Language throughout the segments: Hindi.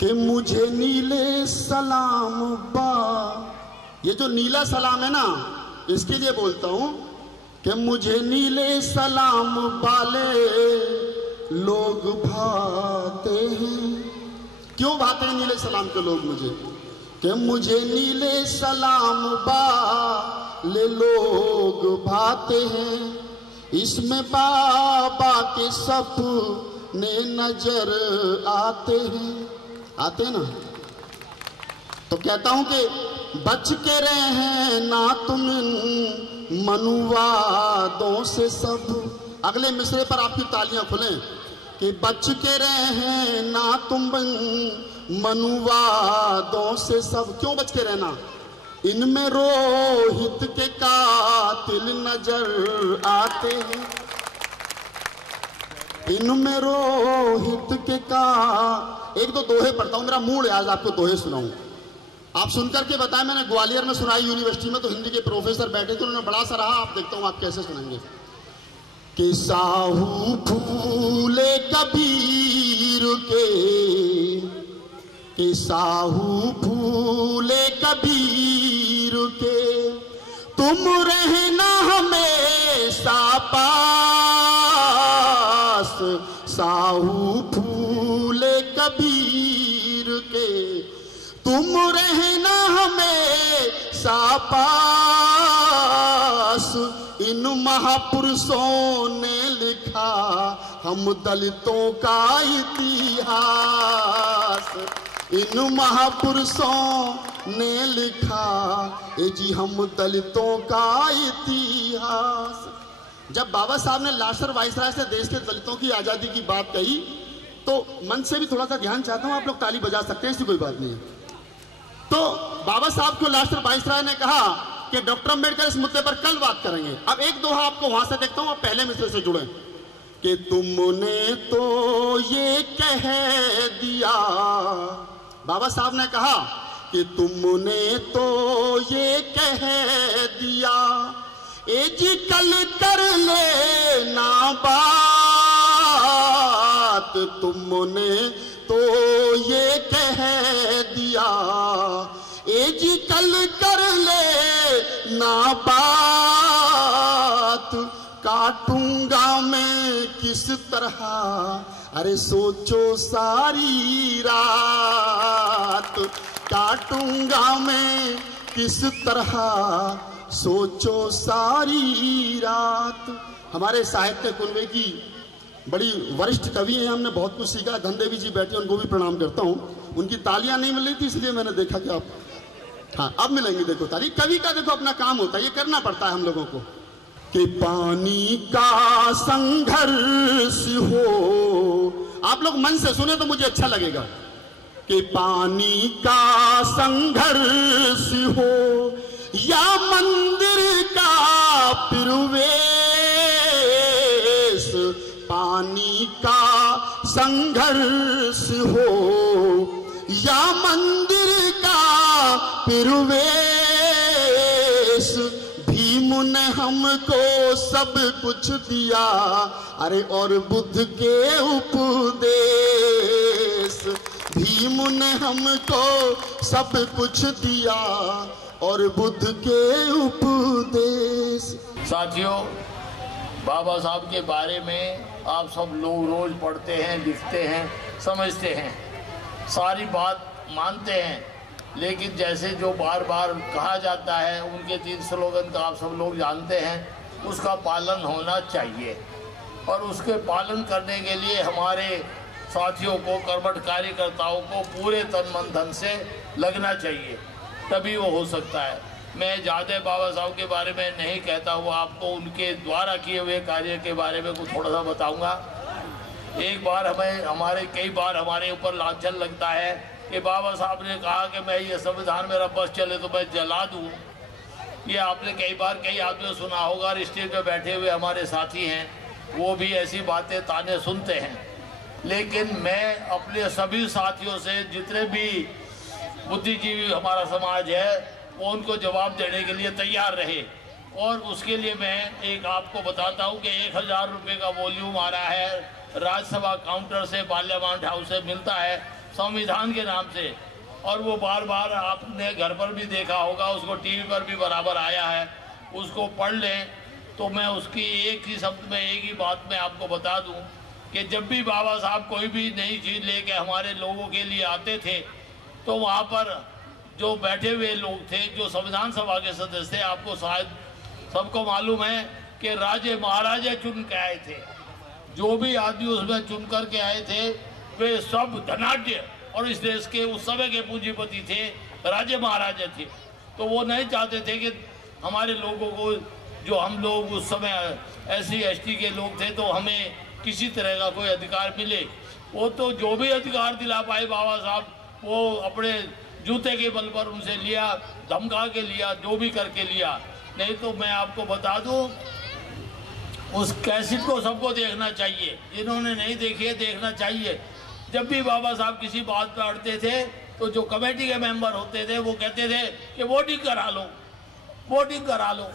कि मुझे नीले सलाम बा, ये जो नीला सलाम है ना, इसके लिए बोलता हूं कि मुझे नीले सलाम वाले लोग भाते हैं। क्यों भाते हैं नीले सलाम के लोग मुझे? कि मुझे नीले सलाम वाले लोग भाते हैं, इसमें बाबा के सपने नजर आते हैं ना। तो कहता हूं कि बच के रहे ना तुम मनुवादों से सब। अगले मिसरे पर आपकी तालियां खुलें कि बच के रहे ना तुम मनुवादों से सब। क्यों बच के रहना? इनमें रोहित के कातिल नजर आते हैं, इनमें रोहित के का। एक दो दोहे पढ़ता हूं, मेरा मूड है आज आपको दोहे सुनाऊं। आप सुनकर के बताएं, मैंने ग्वालियर में सुनाई यूनिवर्सिटी में, तो हिंदी के प्रोफेसर बैठे थे, उन्होंने बड़ा सा रहा। आप देखता हूं आप कैसे सुनेंगे। कि साहू फूले कबीर के, कि साहू फूले कबीर के, तुम रहना हमेशा पास। साहू फूले कबीर के, तुम रहना हमेशा पास। इन महापुरुषों ने लिखा हम दलितों का इतिहास। इन महापुरुषों ने लिखा जी हम दलितों का इतिहास। जब बाबा साहब ने लास्टर वाइसराय से देश के दलितों की आजादी की बात कही, तो मन से भी थोड़ा सा ध्यान चाहता हूं, आप लोग ताली बजा सकते हैं, इसकी कोई बात नहीं है। तो बाबा साहब को लास्टर वाइसराय ने कहा कि डॉक्टर अम्बेडकर इस मुद्दे पर कल बात करेंगे। अब एक दोहा आपको वहां से देखता हूं, आप पहले मिसरे से जुड़े। कि तुमने तो ये कह दिया, बाबा साहब ने कहा कि तुमने तो ये कह दिया, ए जी कल कर लेना बात। तुमने तो ये कह दिया, ए जी कल कर ले ना बात। काटूंगा मैं किस तरह, अरे सोचो सारी रात। काटूंगा मैं किस तरह, सोचो सारी रात। हमारे साहित्य कुनबे की बड़ी वरिष्ठ कवि हैं, हमने बहुत कुछ सीखा। धनदेवी जी बैठे, उनको भी प्रणाम करता हूं। उनकी तालियां नहीं मिल रही थी, इसलिए मैंने देखा कि आप, हाँ अब मिलेंगी। देखो ताली, कवि का देखो अपना काम होता है, ये करना पड़ता है हम लोगों को। कि पानी का संघर्ष हो, आप लोग मन से सुने तो मुझे अच्छा लगेगा। कि पानी का संघर्ष हो या मंदिर का प्रवेश। पानी का संघर्ष हो या मंदिर का प्रवेश। भीम ने हमको सब कुछ दिया, अरे और बुद्ध के उपदेश। भीम ने हमको सब कुछ दिया और बुद्ध के उपदेश। साथियों, बाबा साहब के बारे में आप सब लोग रोज पढ़ते हैं, लिखते हैं, समझते हैं, सारी बात मानते हैं, लेकिन जैसे जो बार बार कहा जाता है, उनके 3 स्लोगन का आप सब लोग जानते हैं, उसका पालन होना चाहिए। और उसके पालन करने के लिए हमारे साथियों को, कर्मठ कार्यकर्ताओं को पूरे तन मन धन से लगना चाहिए, तभी वो हो सकता है। मैं ज़्यादा बाबा साहब के बारे में नहीं कहता हुआ आपको उनके द्वारा किए हुए कार्य के बारे में कुछ थोड़ा सा बताऊंगा। एक बार कई बार हमारे ऊपर लांछन लगता है कि बाबा साहब ने कहा कि मैं ये संविधान मेरा बस चले तो मैं जला दूँ। ये आपने कई आदमी सुना होगा, स्टेज पे बैठे हुए हमारे साथी हैं, वो भी ऐसी बातें ताने सुनते हैं। लेकिन मैं अपने सभी साथियों से, जितने भी बुद्धिजीवी हमारा समाज है, वो उनको जवाब देने के लिए तैयार रहे। और उसके लिए मैं एक आपको बताता हूँ कि 1000 रुपये का वॉल्यूम आ रहा है, राज्यसभा काउंटर से पार्लियामेंट हाउस से मिलता है। संविधान के नाम से, और वो बार बार आपने घर पर भी देखा होगा, उसको टीवी पर भी बराबर आया है, उसको पढ़ लें। तो मैं उसकी एक ही शब्द में, एक ही बात में आपको बता दूं कि जब भी बाबा साहब कोई भी नई चीज़ लेके हमारे लोगों के लिए आते थे, तो वहाँ पर जो बैठे हुए लोग थे, जो संविधान सभा के सदस्य थे, आपको शायद सबको मालूम है कि राजे महाराजे चुन के आए थे। जो भी आदमी उसमें चुन कर के आए थे वे सब धनाढ्य और इस देश के उस समय के पूंजीपति थे, राजे महाराजे थे। तो वो नहीं चाहते थे कि हमारे लोगों को, जो हम लोग उस समय SC ST के लोग थे, तो हमें किसी तरह का कोई अधिकार मिले। वो तो जो भी अधिकार दिला पाए बाबा साहब, वो अपने जूते के बल पर उनसे लिया, धमका के लिया, जो भी करके लिया। नहीं तो मैं आपको बता दूं, उस कैसेट को सबको देखना चाहिए, जिन्होंने नहीं देखी है देखना चाहिए। जब भी बाबा साहब किसी बात पर अड़ते थे, तो जो कमेटी के मेंबर होते थे वो कहते थे कि वोटिंग करा लो, वोटिंग करा लो।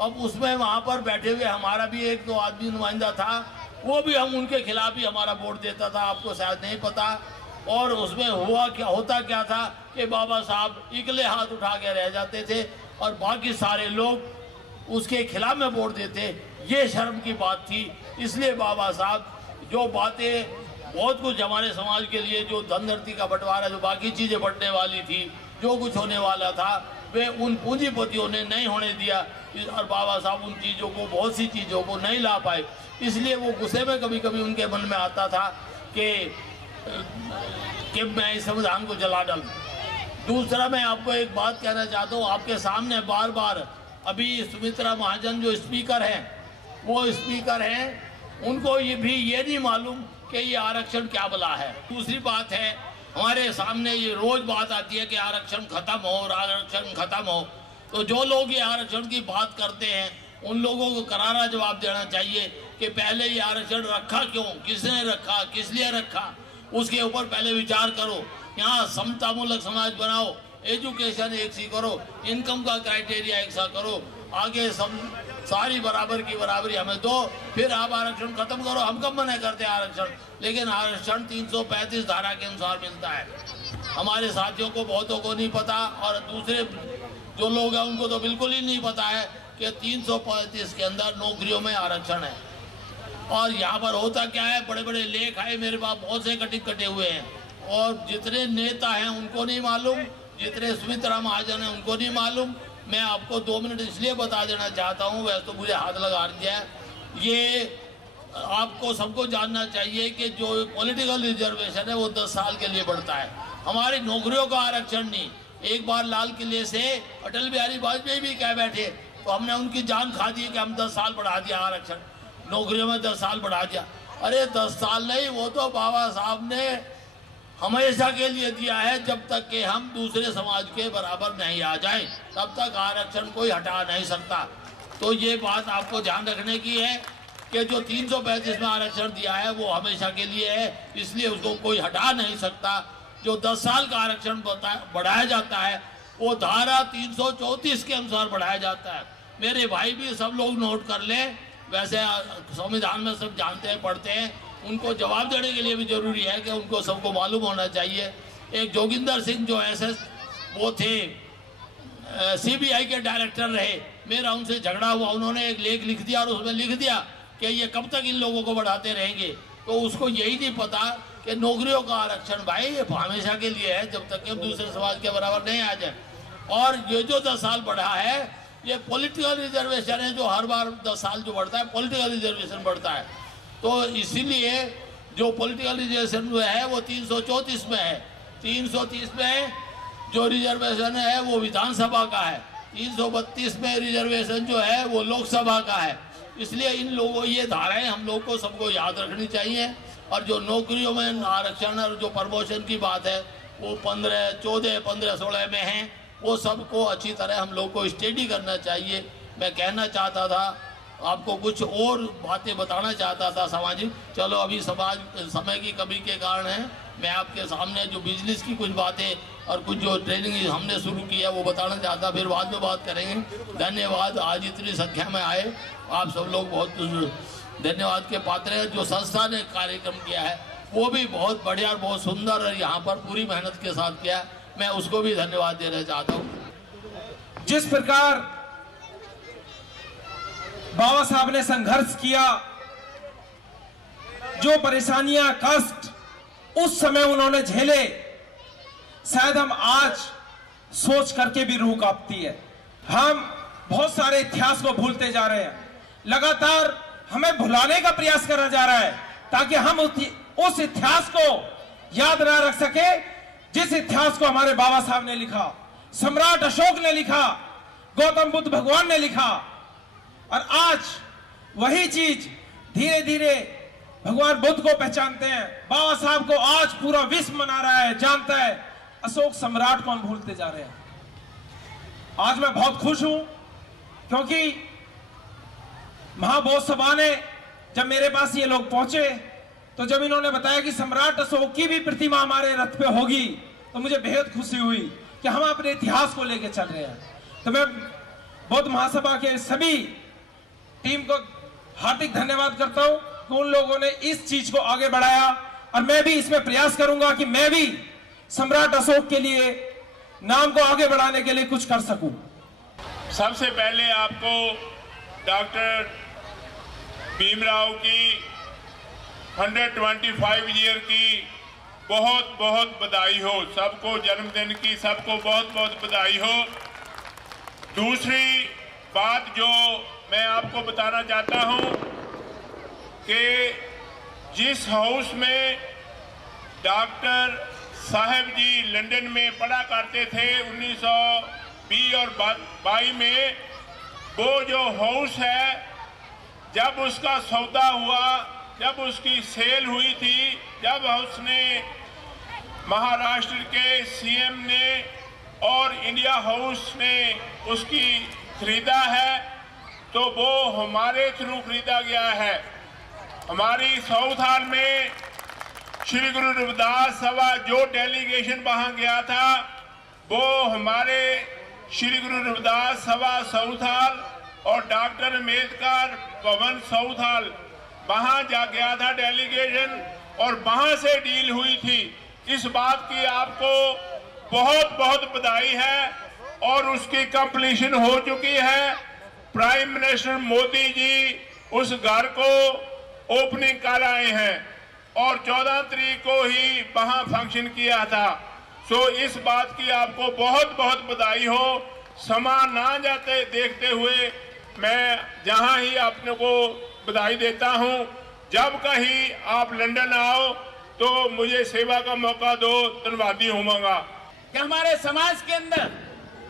अब उसमें वहाँ पर बैठे हुए हमारा भी एक दो आदमी नुमाइंदा था, वो भी हम उनके खिलाफ ही हमारा वोट देता था, आपको शायद नहीं पता। और उसमें होता क्या था कि बाबा साहब इकले हाथ उठा के रह जाते थे और बाकी सारे लोग उसके खिलाफ में वोट देते। ये शर्म की बात थी। इसलिए बाबा साहब जो बातें बहुत कुछ हमारे समाज के लिए, जो धन धरती का बंटवारा, जो बाकी चीज़ें बंटने वाली थी, जो कुछ होने वाला था, वे उन पूंजीपतियों ने नहीं होने दिया। और बाबा साहब उन चीज़ों को, बहुत सी चीज़ों को नहीं ला पाए। इसलिए वो गुस्से में कभी कभी उनके मन में आता था कि मैं इस संविधान को जला डालूं। दूसरा, मैं आपको एक बात कहना चाहता हूँ, आपके सामने बार बार अभी सुमित्रा महाजन जो स्पीकर हैं, वो स्पीकर हैं, उनको ये नहीं मालूम कि ये आरक्षण क्या बला है। दूसरी बात है, हमारे सामने ये रोज बात आती है कि आरक्षण खत्म हो, आरक्षण खत्म हो। तो जो लोग ये आरक्षण की बात करते हैं, उन लोगों को करारा जवाब देना चाहिए कि पहले ये आरक्षण रखा क्यों, किसने रखा, किस लिए रखा, उसके ऊपर पहले विचार करो। यहाँ समतामूलक समाज बनाओ, एजुकेशन एक सी करो, इनकम का क्राइटेरिया एक सा करो, आगे सब सारी बराबर की बराबरी हमें दो, फिर आप आरक्षण खत्म करो। हम कब मना करते हैं आरक्षण, लेकिन आरक्षण 335 धारा के अनुसार मिलता है। हमारे साथियों को बहुतों को नहीं पता, और दूसरे जो लोग हैं उनको तो बिल्कुल ही नहीं पता है कि 335 के अंदर नौकरियों में आरक्षण है। और यहाँ पर होता क्या है, बड़े बड़े लेख आए मेरे पास, बहुत से कटे हुए हैं, और जितने नेता हैं उनको नहीं मालूम, जितने सुमित्रा महाजन हैं उनको नहीं मालूम। मैं आपको 2 मिनट इसलिए बता देना चाहता हूँ, वैसे तो मुझे हाथ लगा दिया है। ये आपको सबको जानना चाहिए कि जो पॉलिटिकल रिजर्वेशन है वो 10 साल के लिए बढ़ता है। हमारी नौकरियों का आरक्षण नहीं। एक बार लाल किले से अटल बिहारी वाजपेयी भी कह बैठे, तो हमने उनकी जान खा दी कि हम 10 साल बढ़ा दिया आरक्षण, नौकरियों में 10 साल बढ़ा दिया। अरे 10 साल नहीं, वो तो बाबा साहब ने हमेशा के लिए दिया है। जब तक कि हम दूसरे समाज के बराबर नहीं आ जाएं, तब तक आरक्षण कोई हटा नहीं सकता। तो ये बात आपको ध्यान रखने की है कि जो 335 में आरक्षण दिया है वो हमेशा के लिए है, इसलिए उसको कोई हटा नहीं सकता। जो 10 साल का आरक्षण बढ़ाया जाता है वो धारा 334 के अनुसार बढ़ाया जाता है। मेरे भाई भी सब लोग नोट कर लें, वैसे संविधान में सब जानते हैं, पढ़ते हैं, उनको जवाब देने के लिए भी जरूरी है कि उनको सबको मालूम होना चाहिए। एक जोगिंदर सिंह जो SS वो थे, CBI के डायरेक्टर रहे, मेरा उनसे झगड़ा हुआ, उन्होंने एक लेख लिख दिया और उसमें लिख दिया कि ये कब तक इन लोगों को बढ़ाते रहेंगे। तो उसको यही नहीं पता कि नौकरियों का आरक्षण भाई ये हमेशा के लिए है, जब तक कि हम दूसरे समाज के बराबर नहीं आ जाए। और ये जो 10 साल बढ़ा है ये पॉलिटिकल रिजर्वेशन है, जो हर बार 10 साल जो बढ़ता है पॉलिटिकल रिजर्वेशन बढ़ता है। तो इसीलिए जो पॉलिटिकल रिजर्वेशन है वो 334 में है। 330 में जो रिजर्वेशन है वो विधानसभा का है, 332 में रिजर्वेशन जो है वो लोकसभा का है। इसलिए इन लोगों, ये धाराएं हम लोग को सबको याद रखनी चाहिए। और जो नौकरियों में आरक्षण और जो प्रमोशन की बात है वो 15, 14, 15, 16 में है, वो सबको अच्छी तरह हम लोग को स्टडी करना चाहिए। मैं कहना चाहता था, आपको कुछ और बातें बताना चाहता था सामाजिक, चलो अभी समय की कमी के कारण है, मैं आपके सामने जो बिजनेस की कुछ बातें और कुछ जो ट्रेनिंग हमने शुरू की है वो बताना चाहता, फिर बाद में बात करेंगे। धन्यवाद, आज इतनी संख्या में आए आप सब लोग बहुत धन्यवाद के पात्र हैं। जो संस्था ने कार्यक्रम किया है वो भी बहुत बढ़िया और बहुत सुंदर और यहाँ पर पूरी मेहनत के साथ किया। मैं उसको भी धन्यवाद देना चाहता हूँ। जिस प्रकार बाबा साहब ने संघर्ष किया, जो परेशानियां, कष्ट उस समय उन्होंने झेले, शायद हम आज सोच करके भी रूह कांपती है। हम बहुत सारे इतिहास को भूलते जा रहे हैं, लगातार हमें भुलाने का प्रयास करा जा रहा है ताकि हम उस इतिहास को याद ना रख सके जिस इतिहास को हमारे बाबा साहब ने लिखा, सम्राट अशोक ने लिखा, गौतम बुद्ध भगवान ने लिखा। और आज वही चीज धीरे धीरे भगवान बुद्ध को पहचानते हैं, बाबा साहब को आज पूरा विश्व मना रहा है, जानता है। अशोक सम्राट को हम भूलते जा रहे हैं। आज मैं बहुत खुश हूं क्योंकि महाबोध सभा ने जब मेरे पास ये लोग पहुंचे तो जब इन्होंने बताया कि सम्राट अशोक की भी प्रतिमा हमारे रथ पे होगी तो मुझे बेहद खुशी हुई कि हम अपने इतिहास को लेकर चल रहे हैं। तो मैं बौद्ध महासभा के सभी टीम को हार्दिक धन्यवाद करता हूं कि उन लोगों ने इस चीज को आगे बढ़ाया और मैं भी इसमें प्रयास करूंगा कि मैं भी सम्राट अशोक के लिए नाम को आगे बढ़ाने के लिए कुछ कर सकूं। सबसे पहले आपको डॉक्टर भीमराव की 125 ईयर की बहुत बहुत बधाई हो। सबको जन्मदिन की सबको बहुत बहुत बधाई हो। दूसरी बात जो मैं आपको बताना चाहता हूं कि जिस हाउस में डॉक्टर साहब जी लंदन में पढ़ा करते थे 1920 और 22 में, वो जो हाउस है जब उसका सौदा हुआ, जब उसकी सेल हुई थी, जब उसने महाराष्ट्र के सीएम ने और इंडिया हाउस ने उसकी खरीदा है तो वो हमारे थ्रू खरीदा गया है। हमारी साउथ हॉल में श्री गुरु रविदास सभा जो डेलीगेशन वहां गया था वो हमारे श्री गुरु रविदास सभा साउथ हॉल और डॉक्टर अम्बेडकर भवन साउथ हॉल वहां जा गया था डेलीगेशन और वहां से डील हुई थी। इस बात की आपको बहुत बहुत बधाई है और उसकी कंप्लीशन हो चुकी है। प्राइम मिनिस्टर मोदी जी उस घर को ओपनिंग कर आए हैं और 14 तारीख को ही वहां फंक्शन किया था। सो इस बात की आपको बहुत बहुत बधाई हो। समा ना जाते देखते हुए मैं जहां ही आपने को बधाई देता हूं। जब कहीं आप लंदन आओ तो मुझे सेवा का मौका दो, धन्यवादी होऊंगा। कि हमारे समाज के अंदर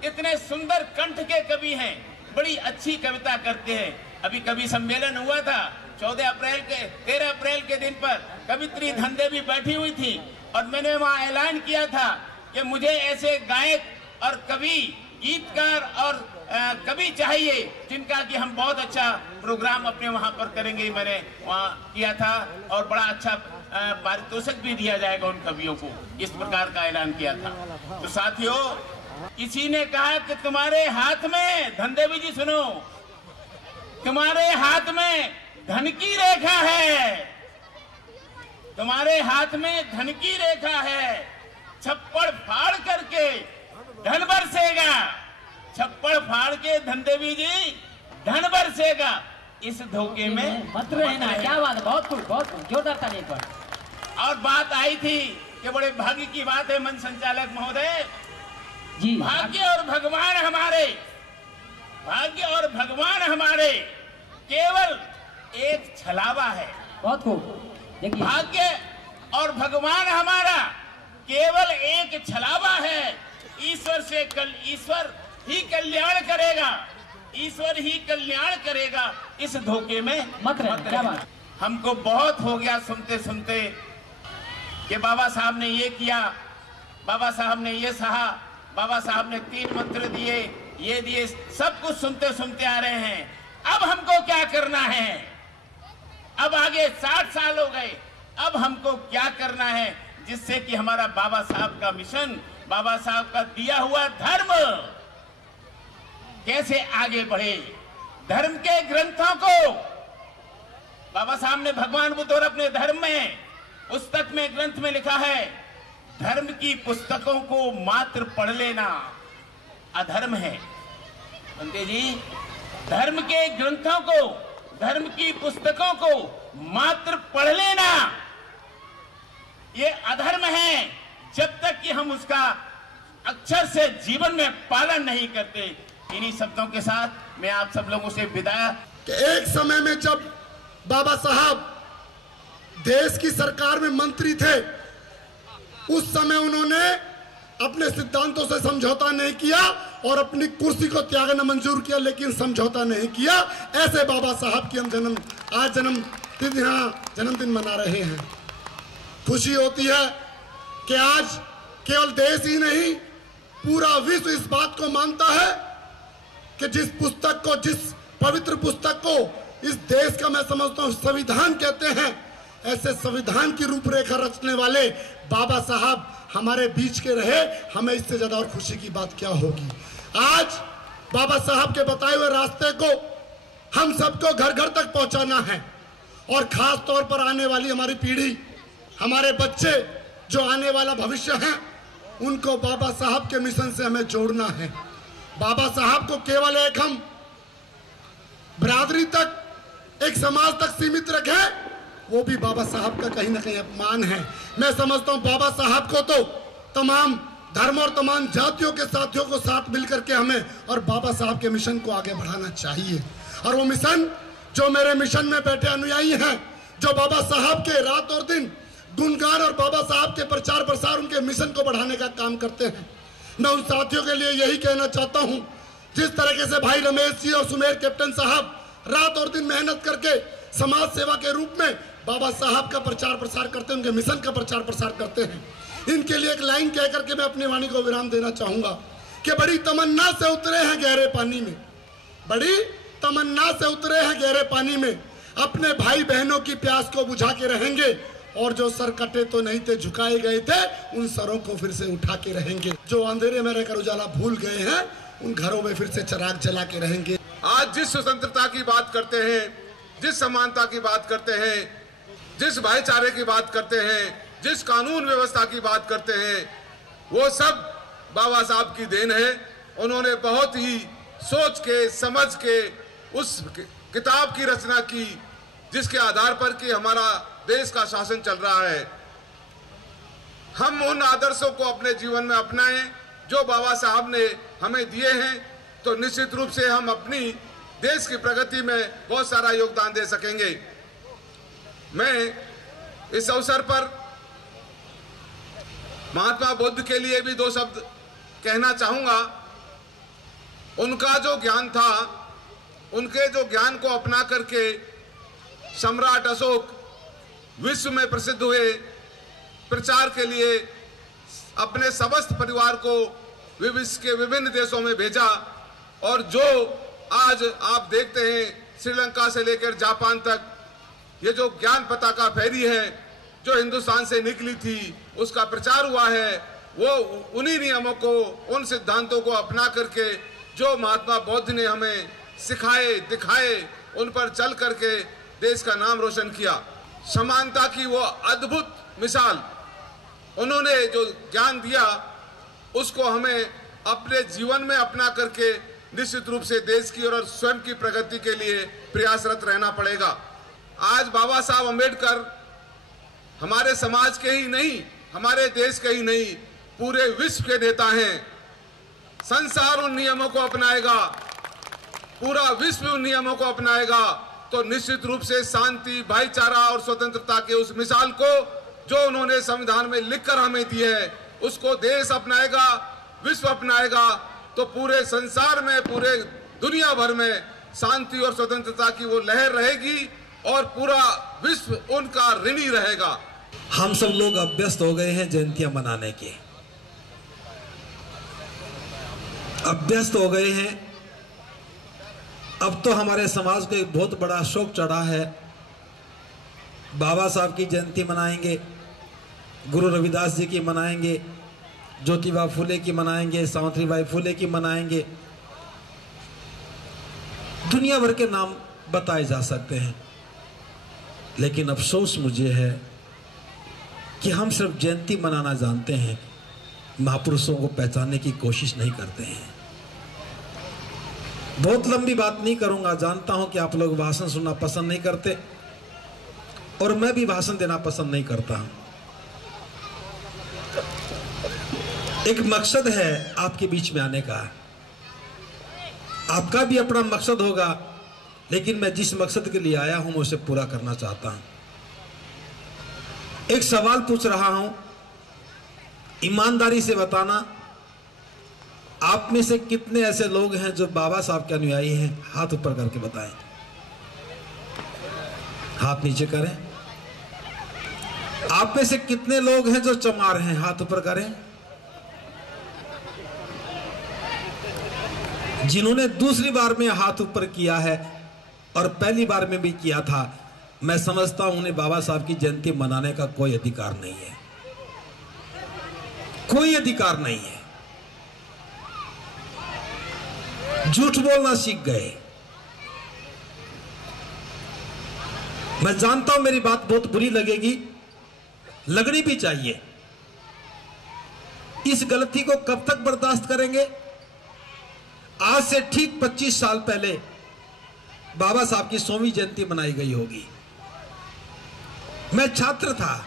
इतने सुंदर कंठ के कवि हैं, बड़ी अच्छी कविता करते हैं। अभी कवि सम्मेलन हुआ था 13 अप्रैल के दिन पर कवित्री धनदेवी बैठी हुई थी और मैंने वहां ऐलान किया था कि मुझे ऐसे गायक और कवि, गीतकार और कवि चाहिए जिनका कि हम बहुत अच्छा प्रोग्राम अपने वहां पर करेंगे। मैंने वहां किया था और बड़ा अच्छा पारितोषिक भी दिया जाएगा उन कवियों को, इस प्रकार का ऐलान किया था। तो साथियों, किसी ने कहा कि तुम्हारे हाथ में, धनदेवी जी सुनो, तुम्हारे हाथ में धन की रेखा है, तुम्हारे हाथ में धन की रेखा है। छप्पड़ फाड़ करके धन बरसेगा, छप्पड़ फाड़ के धनदेवी जी धन बरसेगा। इस धोखे में मत रहना। क्या बात है, बहुत खूब, बहुत खूब, जोरदार ताली पर। और बात आई थी कि बड़े भाग्य की बात है मंच संचालक महोदय जी, भाग्य और भगवान हमारे, भाग्य और भगवान हमारे केवल एक छलावा है। बहुत खूब। देखिए, भाग्य और भगवान हमारा केवल एक छलावा है। ईश्वर से ईश्वर ही कल्याण करेगा, ईश्वर ही कल्याण करेगा। इस धोखे में मत रहना। क्या बात। हमको बहुत हो गया सुनते सुनते कि बाबा साहब ने ये किया, बाबा साहब ने ये सहा, बाबा साहब ने 3 मंत्र दिए, ये दिए, सब कुछ सुनते सुनते आ रहे हैं। अब हमको क्या करना है? अब आगे 60 साल हो गए, अब हमको क्या करना है जिससे कि हमारा बाबा साहब का मिशन, बाबा साहब का दिया हुआ धर्म कैसे आगे बढ़े। धर्म के ग्रंथों को बाबा साहब ने, भगवान बुद्ध और अपने धर्म में पुस्तक में, ग्रंथ में लिखा है, धर्म की पुस्तकों को मात्र पढ़ लेना अधर्म है। बंदे जी, धर्म के ग्रंथों को, धर्म की पुस्तकों को मात्र पढ़ लेना ये अधर्म है, जब तक कि हम उसका अक्षर से जीवन में पालन नहीं करते। इन्हीं शब्दों के साथ मैं आप सब लोगों से विदा। कि एक समय में जब बाबा साहब देश की सरकार में मंत्री थे, उस समय उन्होंने अपने सिद्धांतों से समझौता नहीं किया और अपनी कुर्सी को त्यागना मंजूर किया, लेकिन समझौता नहीं किया। ऐसे बाबा साहब की हम आज जन्मदिन मना रहे हैं। खुशी होती है कि आज केवल देश ही नहीं, पूरा विश्व इस बात को मानता है कि जिस पुस्तक को, जिस पवित्र पुस्तक को इस देश का मैं समझता हूं संविधान कहते हैं, ऐसे संविधान की रूपरेखा रचने वाले बाबा साहब हमारे बीच के रहे। हमें इससे ज्यादा और खुशी की बात क्या होगी। आज बाबा साहब के बताए हुए रास्ते को हम सबको घर घर तक पहुंचाना है, और खास तौर पर आने वाली हमारी पीढ़ी, हमारे बच्चे जो आने वाला भविष्य है, उनको बाबा साहब के मिशन से हमें जोड़ना है। बाबा साहब को केवल एक हम बिरादरी तक, एक समाज तक सीमित रखें, वो भी बाबा साहब का कहीं ना कहीं अपमान है। मैं समझता हूं बाबा साहब को तो तमाम धर्म और तमाम जातियों के साथियों को साथ मिलकर के हमें और बाबा साहब के मिशन को आगे बढ़ाना चाहिए। और वो मिशन, जो मेरे मिशन में बैठे अनुयायी हैं, जो बाबा साहब के रात और दिन गुणगान और बाबा साहब के प्रचार प्रसार, उनके मिशन को बढ़ाने का काम करते हैं, मैं उन साथियों के लिए यही कहना चाहता हूं, जिस तरीके से भाई रमेश जी और सुमेर कैप्टन साहब रात और दिन मेहनत करके समाज सेवा के रूप में बाबा साहब का प्रचार प्रसार करते हैं, उनके मिशन का प्रचार प्रसार करते हैं, इनके लिए एक लाइन कह करके मैं अपनी वाणी को विराम देना चाहूंगा कि बड़ी तमन्ना से उतरे हैं गहरे पानी में, बड़ी तमन्ना से उतरे हैं गहरे पानी में, अपने भाई बहनों की प्यास को बुझा के रहेंगे, और जो सर कटे तो नहीं थे, झुकाए गए थे, उन सरों को फिर से उठा के रहेंगे। जो अंधेरे में रहकर उजाला भूल गए हैं, उन घरों में फिर से चिराग जला के रहेंगे। आज जिस स्वतंत्रता की बात करते हैं, जिस समानता की बात करते हैं, जिस भाईचारे की बात करते हैं, जिस कानून व्यवस्था की बात करते हैं, वो सब बाबा साहब की देन है। उन्होंने बहुत ही सोच के, समझ के उस किताब की रचना की, जिसके आधार पर कि हमारा देश का शासन चल रहा है। हम उन आदर्शों को अपने जीवन में अपनाएं जो बाबा साहब ने हमें दिए हैं, तो निश्चित रूप से हम अपनी देश की प्रगति में बहुत सारा योगदान दे सकेंगे। मैं इस अवसर पर महात्मा बुद्ध के लिए भी दो शब्द कहना चाहूंगा। उनका जो ज्ञान था, उनके जो ज्ञान को अपना करके सम्राट अशोक विश्व में प्रसिद्ध हुए, प्रचार के लिए अपने समस्त परिवार को विश्व के विभिन्न देशों में भेजा, और जो आज आप देखते हैं श्रीलंका से लेकर जापान तक ये जो ज्ञान पताका फहरी है, जो हिंदुस्तान से निकली थी, उसका प्रचार हुआ है, वो उन्हीं नियमों को, उन सिद्धांतों को अपना करके जो महात्मा बुद्ध ने हमें सिखाए, दिखाए, उन पर चल करके देश का नाम रोशन किया। समानता की वो अद्भुत मिसाल उन्होंने जो ज्ञान दिया, उसको हमें अपने जीवन में अपना करके निश्चित रूप से देश की और स्वयं की प्रगति के लिए प्रयासरत रहना पड़ेगा। आज बाबा साहब अम्बेडकर हमारे समाज के ही नहीं, हमारे देश के ही नहीं, पूरे विश्व के नेता हैं। संसार उन नियमों को अपनाएगा, पूरा विश्व उन नियमों को अपनाएगा, तो निश्चित रूप से शांति, भाईचारा और स्वतंत्रता के उस मिसाल को जो उन्होंने संविधान में लिखकर हमें दी है, उसको देश अपनाएगा, विश्व अपनाएगा, तो पूरे संसार में, पूरे दुनिया भर में शांति और स्वतंत्रता की वो लहर रहेगी और पूरा विश्व उनका ऋणी रहेगा। हम सब लोग अभ्यस्त हो गए हैं जयंतियां मनाने के, अभ्यस्त हो गए हैं। अब तो हमारे समाज को एक बहुत बड़ा शौक चढ़ा है, बाबा साहब की जयंती मनाएंगे, गुरु रविदास जी की मनाएंगे, ज्योतिबा फुले की मनाएंगे, सावित्रीबाई फुले की मनाएंगे, दुनिया भर के नाम बताए जा सकते हैं। लेकिन अफसोस मुझे है कि हम सिर्फ जयंती मनाना जानते हैं, महापुरुषों को पहचानने की कोशिश नहीं करते हैं। बहुत लंबी बात नहीं करूंगा, जानता हूं कि आप लोग भाषण सुनना पसंद नहीं करते और मैं भी भाषण देना पसंद नहीं करता हूं। एक मकसद है आपके बीच में आने का, आपका भी अपना मकसद होगा, लेकिन मैं जिस मकसद के लिए आया हूं मैं उसे पूरा करना चाहता हूं। एक सवाल पूछ रहा हूं, ईमानदारी से बताना, आप में से कितने ऐसे लोग हैं जो बाबा साहब के अनुयायी हैं? हाथ ऊपर करके बताएं, हाथ नीचे करें। आप में से कितने लोग हैं जो चमार हैं? हाथ ऊपर करें। जिन्होंने दूसरी बार में हाथ ऊपर किया है और पहली बार में भी किया था, मैं समझता हूं उन्हें बाबा साहब की जयंती मनाने का कोई अधिकार नहीं है, कोई अधिकार नहीं है। झूठ बोलना सीख गए। मैं जानता हूं मेरी बात बहुत बुरी लगेगी, लगनी भी चाहिए। इस गलती को कब तक बर्दाश्त करेंगे? आज से ठीक 25 साल पहले बाबा साहब की 100वीं जयंती मनाई गई होगी। मैं छात्र था,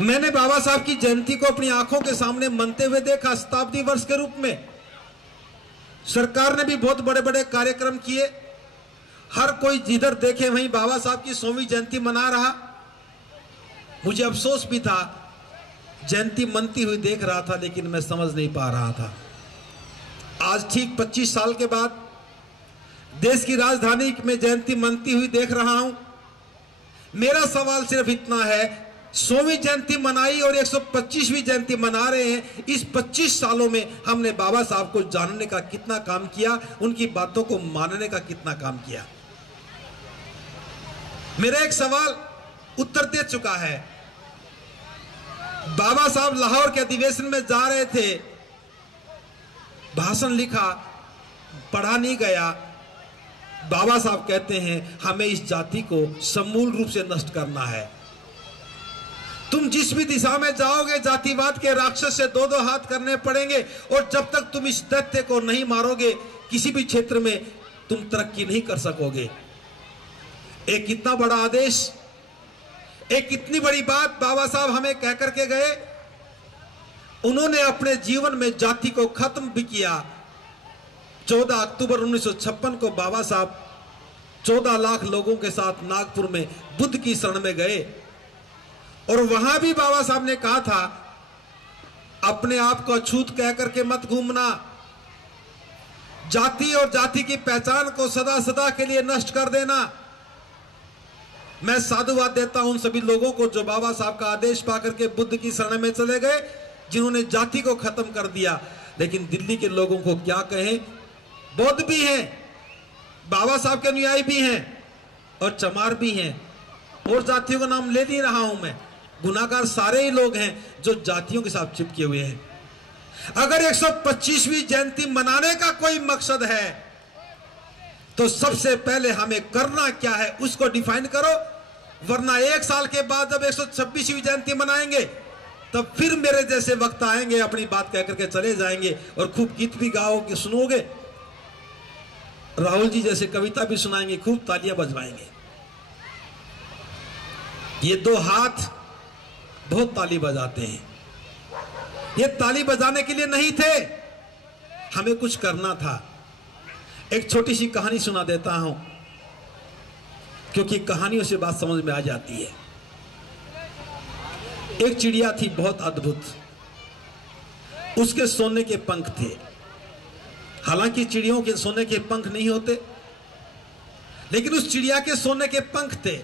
मैंने बाबा साहब की जयंती को अपनी आंखों के सामने मनते हुए देखा, शताब्दी वर्ष के रूप में। सरकार ने भी बहुत बड़े बड़े कार्यक्रम किए, हर कोई जिधर देखे वहीं बाबा साहब की 100वीं जयंती मना रहा। मुझे अफसोस भी था, जयंती मनती हुई देख रहा था, लेकिन मैं समझ नहीं पा रहा था। आज ठीक 25 साल के बाद देश की राजधानी में जयंती मनती हुई देख रहा हूं। मेरा सवाल सिर्फ इतना है, 100वीं जयंती मनाई और 125वीं जयंती मना रहे हैं। इस 25 सालों में हमने बाबा साहब को जानने का कितना काम किया, उनकी बातों को मानने का कितना काम किया? मेरा एक सवाल उत्तर दे चुका है। बाबा साहब लाहौर के अधिवेशन में जा रहे थे, भाषण लिखा, पढ़ा नहीं गया। बाबा साहब कहते हैं हमें इस जाति को समूल रूप से नष्ट करना है। तुम जिस भी दिशा में जाओगे, जातिवाद के राक्षस से दो दो हाथ करने पड़ेंगे, और जब तक तुम इस दैत्य को नहीं मारोगे, किसी भी क्षेत्र में तुम तरक्की नहीं कर सकोगे। एक कितना बड़ा आदेश, एक कितनी बड़ी बात बाबा साहब हमें कह करके गए। उन्होंने अपने जीवन में जाति को खत्म भी किया। 14 अक्टूबर 1956 को बाबा साहब 14 लाख लोगों के साथ नागपुर में बुद्ध की शरण में गए, और वहां भी बाबा साहब ने कहा था, अपने आप को अछूत कह करके मत घूमना, जाति और जाति की पहचान को सदा सदा के लिए नष्ट कर देना। मैं साधुवाद देता हूं उन सभी लोगों को जो बाबा साहब का आदेश पाकर के बुद्ध की शरण में चले गए, जिन्होंने जाति को खत्म कर दिया। लेकिन दिल्ली के लोगों को क्या कहें, बौद्ध भी हैं, बाबा साहब के अनुयायी भी हैं और चमार भी हैं, और जातियों का नाम ले नहीं रहा हूं मैं। गुनाहगार सारे ही लोग हैं जो जातियों के साथ चिपके हुए हैं। अगर 125वीं जयंती मनाने का कोई मकसद है, तो सबसे पहले हमें करना क्या है उसको डिफाइन करो, वरना 1 साल के बाद जब 126वीं जयंती मनाएंगे, तब फिर मेरे जैसे वक्त आएंगे, अपनी बात कह करके चले जाएंगे और खूब गीत भी गाओगे, सुनोगे, राहुल जी जैसे कविता भी सुनाएंगे, खूब तालियां बजवाएंगे। ये 2 हाथ बहुत ताली बजाते हैं, ये ताली बजाने के लिए नहीं थे, हमें कुछ करना था। एक छोटी सी कहानी सुना देता हूं, क्योंकि कहानियों से बात समझ में आ जाती है। एक चिड़िया थी बहुत अद्भुत, उसके सोने के पंख थे। हालांकि चिड़ियों के सोने के पंख नहीं होते, लेकिन उस चिड़िया के सोने के पंख थे।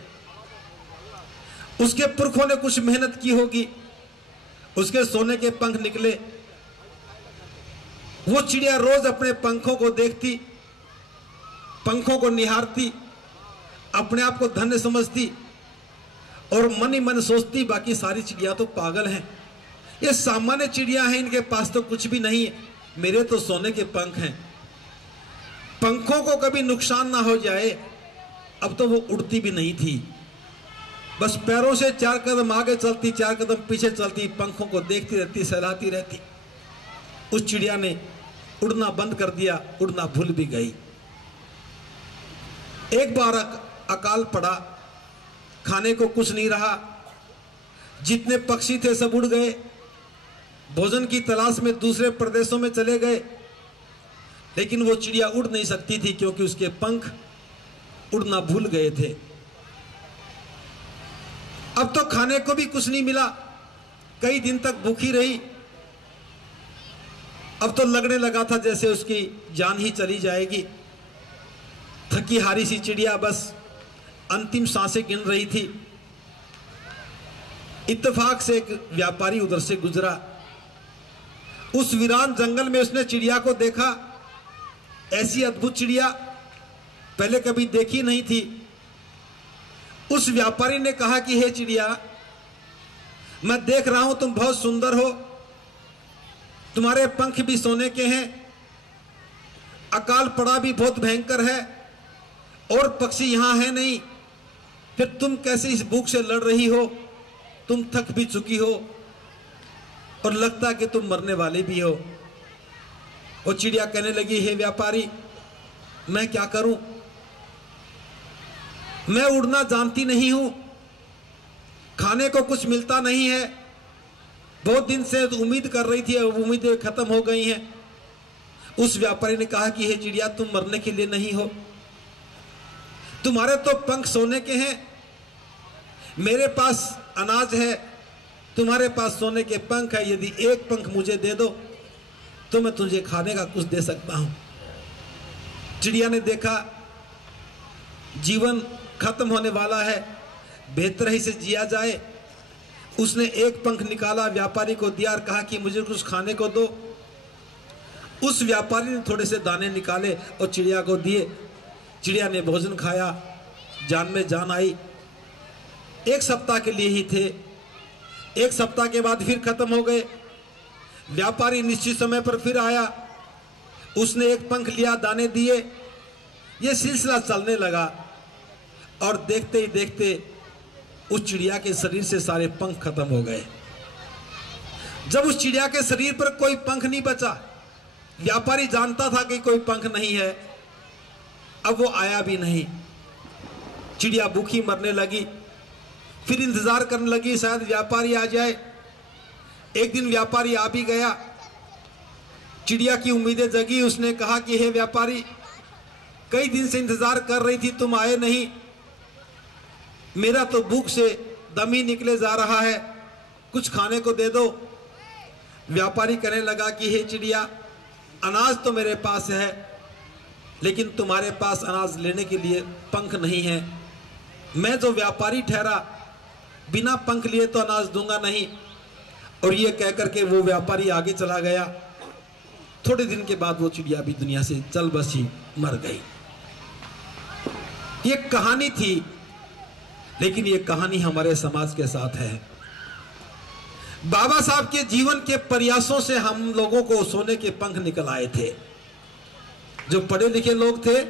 उसके पुरखों ने कुछ मेहनत की होगी, उसके सोने के पंख निकले। वो चिड़िया रोज अपने पंखों को देखती, पंखों को निहारती, अपने आप को धन्य समझती और मन ही मन सोचती, बाकी सारी चिड़िया तो पागल हैं, ये सामान्य चिड़िया हैं, इनके पास तो कुछ भी नहीं है, मेरे तो सोने के पंख हैं, पंखों को कभी नुकसान ना हो जाए। अब तो वो उड़ती भी नहीं थी, बस पैरों से 4 कदम आगे चलती, 4 कदम पीछे चलती, पंखों को देखती रहती, सहलाती रहती। उस चिड़िया ने उड़ना बंद कर दिया, उड़ना भूल भी गई। एक बार अकाल पड़ा, खाने को कुछ नहीं रहा, जितने पक्षी थे सब उड़ गए, भोजन की तलाश में दूसरे प्रदेशों में चले गए। लेकिन वो चिड़िया उड़ नहीं सकती थी क्योंकि उसके पंख उड़ना भूल गए थे। अब तो खाने को भी कुछ नहीं मिला, कई दिन तक भूखी रही। अब तो लगने लगा था जैसे उसकी जान ही चली जाएगी। थकी हारी सी चिड़िया बस अंतिम सांसें गिन रही थी। इत्तेफाक से एक व्यापारी उधर से गुजरा। उस वीरान जंगल में उसने चिड़िया को देखा। ऐसी अद्भुत चिड़िया पहले कभी देखी नहीं थी। उस व्यापारी ने कहा कि हे चिड़िया, मैं देख रहा हूं तुम बहुत सुंदर हो, तुम्हारे पंख भी सोने के हैं, अकाल पड़ा भी बहुत भयंकर है और पक्षी यहां है नहीं, फिर तुम कैसे इस भूख से लड़ रही हो? तुम थक भी चुकी हो और लगता कि तुम मरने वाले भी हो। और चिड़िया कहने लगी, हे व्यापारी, मैं क्या करूं? मैं उड़ना जानती नहीं हूं, खाने को कुछ मिलता नहीं है, बहुत दिन से उम्मीद कर रही थी, अब उम्मीदें खत्म हो गई हैं। उस व्यापारी ने कहा कि हे चिड़िया, तुम मरने के लिए नहीं हो, तुम्हारे तो पंख सोने के हैं, मेरे पास अनाज है, तुम्हारे पास सोने के पंख है, यदि एक पंख मुझे दे दो तो मैं तुझे खाने का कुछ दे सकता हूं। चिड़िया ने देखा जीवन खत्म होने वाला है, बेहतर ही से जिया जाए। उसने एक पंख निकाला, व्यापारी को दिया और कहा कि मुझे कुछ खाने को दो। उस व्यापारी ने थोड़े से दाने निकाले और चिड़िया को दिए। चिड़िया ने भोजन खाया, जान में जान आई। 1 सप्ताह के लिए ही थे, 1 सप्ताह के बाद फिर खत्म हो गए। व्यापारी निश्चित समय पर फिर आया, उसने एक पंख लिया, दाने दिए। ये सिलसिला चलने लगा और देखते ही देखते उस चिड़िया के शरीर से सारे पंख खत्म हो गए। जब उस चिड़िया के शरीर पर कोई पंख नहीं बचा, व्यापारी जानता था कि कोई पंख नहीं है, अब वो आया भी नहीं। चिड़िया भूखी मरने लगी, फिर इंतजार करने लगी शायद व्यापारी आ जाए। एक दिन व्यापारी आ भी गया, चिड़िया की उम्मीदें जगी। उसने कहा कि हे व्यापारी, कई दिन से इंतजार कर रही थी, तुम आए नहीं, मेरा तो भूख से दम ही निकले जा रहा है, कुछ खाने को दे दो। व्यापारी कहने लगा कि हे चिड़िया, अनाज तो मेरे पास है, लेकिन तुम्हारे पास अनाज लेने के लिए पंख नहीं है। मैं जो व्यापारी ठहरा, बिना पंख लिए तो अनाज दूंगा नहीं। और ये कहकर के वो व्यापारी आगे चला गया। थोड़े दिन के बाद वो चिड़िया भी दुनिया से चल बसी, मर गई। ये कहानी थी, लेकिन ये कहानी हमारे समाज के साथ है। बाबा साहब के जीवन के प्रयासों से हम लोगों को सोने के पंख निकल आए थे। जो पढ़े लिखे लोग थे,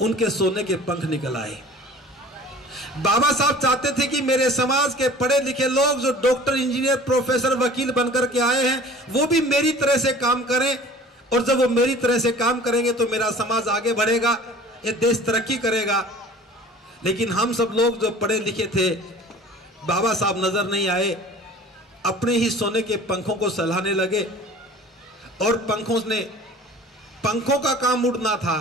उनके सोने के पंख निकल आए। बाबा साहब चाहते थे कि मेरे समाज के पढ़े लिखे लोग जो डॉक्टर, इंजीनियर, प्रोफेसर, वकील बनकर के आए हैं, वो भी मेरी तरह से काम करें। और जब वो मेरी तरह से काम करेंगे तो मेरा समाज आगे बढ़ेगा, ये देश तरक्की करेगा। लेकिन हम सब लोग जो पढ़े लिखे थे, बाबा साहब नजर नहीं आए, अपने ही सोने के पंखों को सहलाने लगे। और पंखों का काम उड़ना था,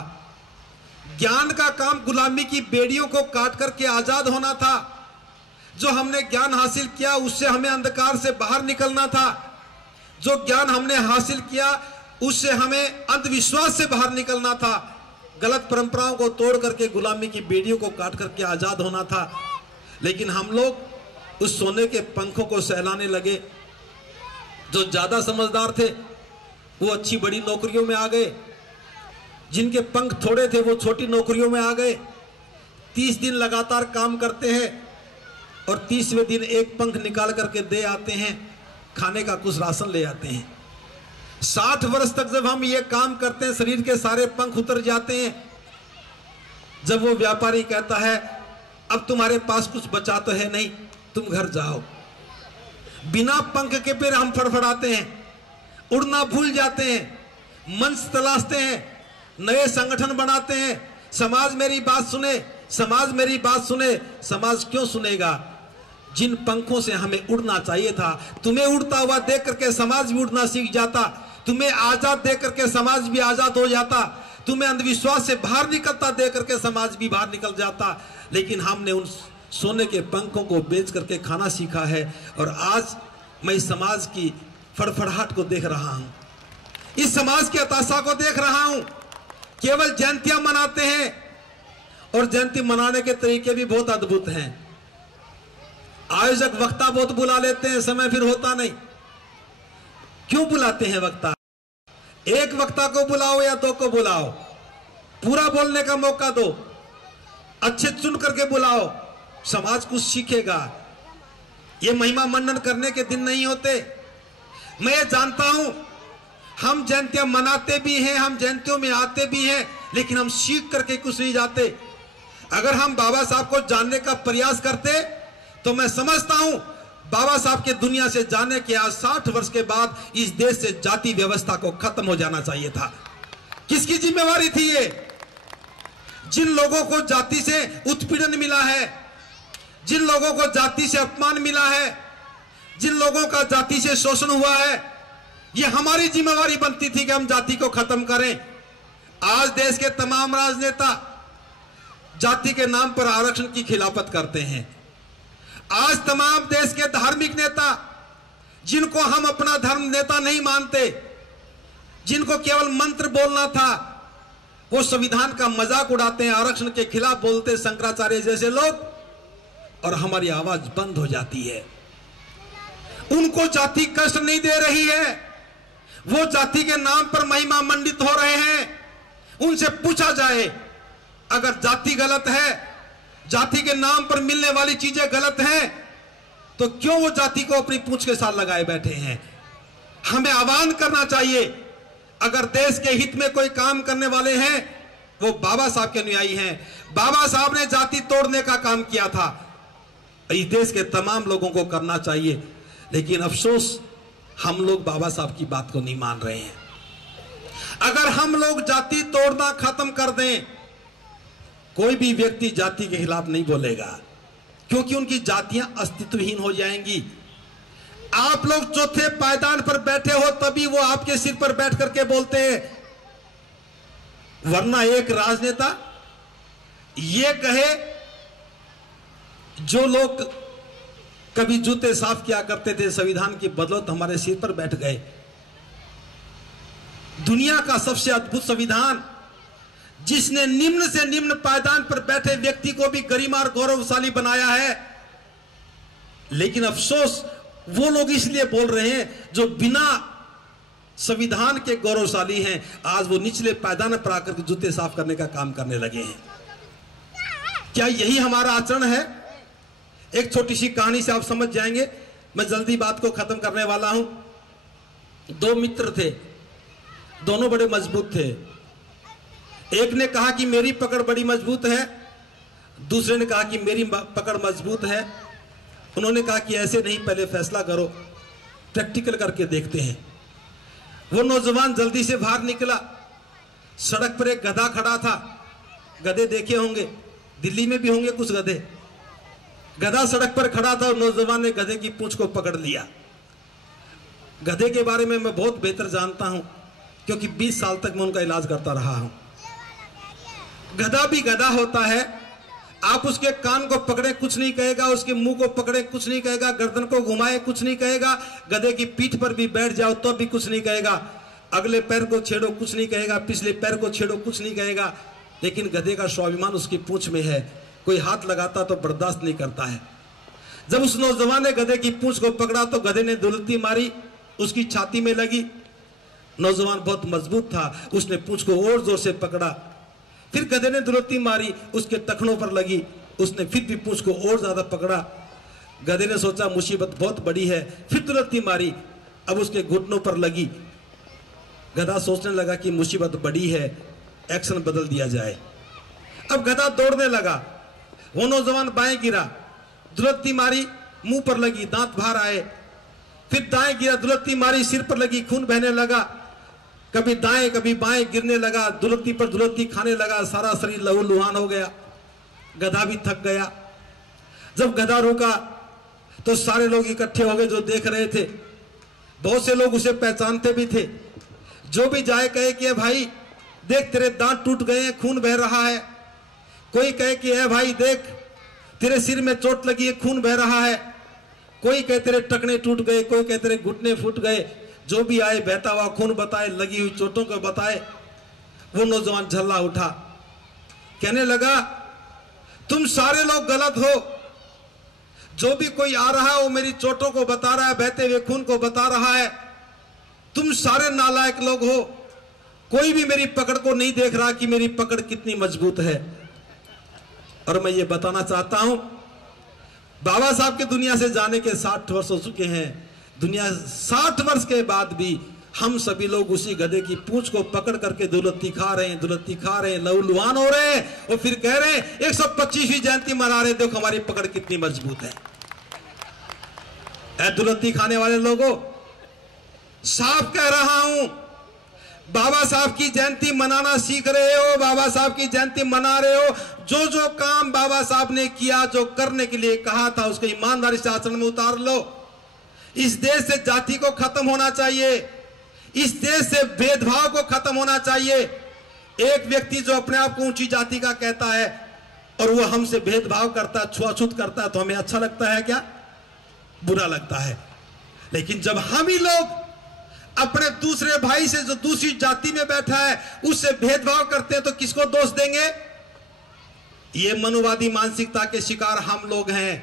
ज्ञान का काम गुलामी की बेड़ियों को काट करके आजाद होना था। जो हमने ज्ञान हासिल किया, उससे हमें अंधकार से बाहर निकलना था। जो ज्ञान हमने हासिल किया, उससे हमें अंधविश्वास से बाहर निकलना था। गलत परंपराओं को तोड़ करके गुलामी की बेड़ियों को काट करके आजाद होना था। लेकिन हम लोग उस सोने के पंखों को सहलाने लगे। जो ज्यादा समझदार थे वो अच्छी बड़ी नौकरियों में आ गए, जिनके पंख थोड़े थे वो छोटी नौकरियों में आ गए। 30 दिन लगातार काम करते हैं और 30वें दिन एक पंख निकाल करके दे आते हैं, खाने का कुछ राशन ले आते हैं। 60 वर्ष तक जब हम ये काम करते हैं, शरीर के सारे पंख उतर जाते हैं। जब वो व्यापारी कहता है अब तुम्हारे पास कुछ बचा तो है नहीं, तुम घर जाओ। बिना पंख के फिर हम फड़फड़ाते हैं, उड़ना भूल जाते हैं, मंच तलाशते हैं, नए संगठन बनाते हैं। समाज मेरी बात सुने, समाज मेरी बात सुने। समाज क्यों सुनेगा? जिन पंखों से हमें उड़ना चाहिए था, तुम्हें उड़ता हुआ देख करके समाज भी उड़ना सीख जाता, तुम्हें आजाद देख करके समाज भी आजाद हो जाता, तुम्हें अंधविश्वास से बाहर निकलता देख करके समाज भी बाहर निकल जाता। लेकिन हमने उन सोने के पंखों को बेच करके खाना सीखा है, और आज मैं इस समाज की फड़फड़ाहट को देख रहा हूं, इस समाज की हताशा को देख रहा हूं। केवल जयंतियां मनाते हैं, और जयंती मनाने के तरीके भी बहुत अद्भुत हैं। आयोजक वक्ता बहुत बुला लेते हैं, समय फिर होता नहीं। क्यों बुलाते हैं वक्ता? एक वक्ता को बुलाओ या दो को बुलाओ, पूरा बोलने का मौका दो, अच्छे चुन करके बुलाओ, समाज कुछ सीखेगा। ये महिमा मंडन करने के दिन नहीं होते। मैं ये जानता हूं, हम जयंतियां मनाते भी हैं, हम जयंतियों में आते भी हैं, लेकिन हम सीख करके कुछ नहीं जाते। अगर हम बाबा साहब को जानने का प्रयास करते तो मैं समझता हूं बाबा साहब के दुनिया से जाने के आज 60 वर्ष के बाद इस देश से जाति व्यवस्था को खत्म हो जाना चाहिए था। किसकी जिम्मेवारी थी ये? जिन लोगों को जाति से उत्पीड़न मिला है, जिन लोगों को जाति से अपमान मिला है, जिन लोगों का जाति से शोषण हुआ है, ये हमारी जिम्मेवारी बनती थी कि हम जाति को खत्म करें। आज देश के तमाम राजनेता जाति के नाम पर आरक्षण की खिलाफत करते हैं। आज तमाम देश के धार्मिक नेता, जिनको हम अपना धर्म नेता नहीं मानते, जिनको केवल मंत्र बोलना था, वो संविधान का मजाक उड़ाते हैं, आरक्षण के खिलाफ बोलते शंकराचार्य जैसे लोग, और हमारी आवाज बंद हो जाती है। उनको जाति कष्ट नहीं दे रही है, वो जाति के नाम पर महिमा मंडित हो रहे हैं। उनसे पूछा जाए, अगर जाति गलत है, जाति के नाम पर मिलने वाली चीजें गलत हैं, तो क्यों वो जाति को अपनी पूंछ के साथ लगाए बैठे हैं? हमें आह्वान करना चाहिए, अगर देश के हित में कोई काम करने वाले हैं, वो बाबा साहब के अनुयायी हैं। बाबा साहब ने जाति तोड़ने का काम किया था, इस देश के तमाम लोगों को करना चाहिए। लेकिन अफसोस, हम लोग बाबा साहब की बात को नहीं मान रहे हैं। अगर हम लोग जाति तोड़ना खत्म कर दें, कोई भी व्यक्ति जाति के खिलाफ नहीं बोलेगा, क्योंकि उनकी जातियां अस्तित्वहीन हो जाएंगी। आप लोग चौथे पायदान पर बैठे हो तभी वो आपके सिर पर बैठ करके बोलते हैं, वरना एक राजनेता ये कहे, जो लोग कभी जूते साफ किया करते थे, संविधान की बदौलत हमारे सिर पर बैठ गए। दुनिया का सबसे अद्भुत संविधान, जिसने निम्न से निम्न पायदान पर बैठे व्यक्ति को भी गरिमा और गौरवशाली बनाया है। लेकिन अफसोस, वो लोग इसलिए बोल रहे हैं जो बिना संविधान के गौरवशाली हैं, आज वो निचले पायदान पर आकर के जूते साफ करने का काम करने लगे हैं। क्या यही हमारा आचरण है? एक छोटी सी कहानी से आप समझ जाएंगे। मैं जल्दी बात को खत्म करने वाला हूं। दो मित्र थे, दोनों बड़े मजबूत थे। एक ने कहा कि मेरी पकड़ बड़ी मजबूत है, दूसरे ने कहा कि मेरी पकड़ मजबूत है। उन्होंने कहा कि ऐसे नहीं, पहले फैसला करो, प्रैक्टिकल करके देखते हैं। वो नौजवान जल्दी से बाहर निकला। सड़क पर एक गधा खड़ा था, गधे देखे होंगे, दिल्ली में भी होंगे कुछ गधे। गधा सड़क पर खड़ा था और नौजवान ने गधे की पूंछ को पकड़ लिया। गधे के बारे में मैं बहुत बेहतर जानता हूं, क्योंकि 20 साल तक मैं उनका इलाज करता रहा हूं। गधा भी गधा होता है, आप उसके कान को पकड़े कुछ नहीं कहेगा, उसके मुंह को पकड़े कुछ नहीं कहेगा, गर्दन को घुमाए कुछ नहीं कहेगा, गधे की पीठ पर भी बैठ जाओ तो भी कुछ नहीं कहेगा, अगले पैर को छेड़ो कुछ नहीं कहेगा, पिछले पैर को छेड़ो कुछ नहीं कहेगा। लेकिन गधे का स्वाभिमान उसकी पूंछ में है, कोई हाथ लगाता तो बर्दाश्त नहीं करता है। जब उस नौजवान ने गधे की पूंछ को पकड़ा तो गधे ने दुलती मारी, उसकी छाती में लगी। नौजवान बहुत मजबूत था, उसने पूंछ को और जोर से पकड़ा। फिर गधे ने दुलती मारी, उसके टखनों पर लगी, उसने फिर भी पूंछ को और ज्यादा पकड़ा। गधे ने सोचा मुसीबत बहुत बड़ी है, फिर दुलती मारी, अब उसके घुटनों पर लगी। गधा सोचने लगा कि मुसीबत बड़ी है, एक्शन बदल दिया जाए। अब गधा दौड़ने लगा, वो नौजवान बाएं गिरा, दुलत्ती मारी, मुंह पर लगी, दांत बाहर आए। फिर दाएं गिरा, दुलत्ती मारी, सिर पर लगी, खून बहने लगा। कभी दाएं कभी बाएं गिरने लगा, दुलत्ती पर दुलत्ती खाने लगा, सारा शरीर लहूलुहान हो गया। गधा भी थक गया। जब गधा रुका तो सारे लोग इकट्ठे हो गए जो देख रहे थे। बहुत से लोग उसे पहचानते भी थे। जो भी जाए कहे कि भाई देख तेरे दांत टूट गए हैं, खून बह रहा है। कोई कहे कि भाई देख तेरे सिर में चोट लगी है, खून बह रहा है। कोई कहे तेरे टखने टूट गए, कोई कहे तेरे घुटने फूट गए। जो भी आए बहता हुआ खून बताए, लगी हुई चोटों को बताए। वो नौजवान झल्ला उठा, कहने लगा तुम सारे लोग गलत हो। जो भी कोई आ रहा है वो मेरी चोटों को बता रहा है, बहते हुए खून को बता रहा है। तुम सारे नालायक लोग हो। कोई भी मेरी पकड़ को नहीं देख रहा कि मेरी पकड़ कितनी मजबूत है। और मैं ये बताना चाहता हूं, बाबा साहब के दुनिया से जाने के 60 वर्ष हो चुके हैं। दुनिया 60 वर्ष के बाद भी हम सभी लोग उसी गधे की पूंछ को पकड़ करके दुलत्ती खा रहे हैं, दुलत्ती खा रहे हैं, लहूलुहान हो रहे हैं और फिर कह रहे हैं 125वीं जयंती मना रहे, देखो हमारी पकड़ कितनी मजबूत है। दुलत्ती खाने वाले लोगों, साफ कह रहा हूं, बाबा साहब की जयंती मनाना सीख रहे हो, बाबा साहब की जयंती मना रहे हो। जो जो काम बाबा साहब ने किया, जो करने के लिए कहा था, उसको ईमानदारी से आचरण में उतार लो। इस देश से जाति को खत्म होना चाहिए। इस देश से भेदभाव को खत्म होना चाहिए। एक व्यक्ति जो अपने आप को ऊंची जाति का कहता है और वो हमसे भेदभाव करता है, छुआछूत करता है, तो हमें अच्छा लगता है क्या? बुरा लगता है। लेकिन जब हम ही लोग अपने दूसरे भाई से जो दूसरी जाति में बैठा है उससे भेदभाव करते हैं तो किसको दोष देंगे? ये मनोवादी मानसिकता के शिकार हम लोग हैं।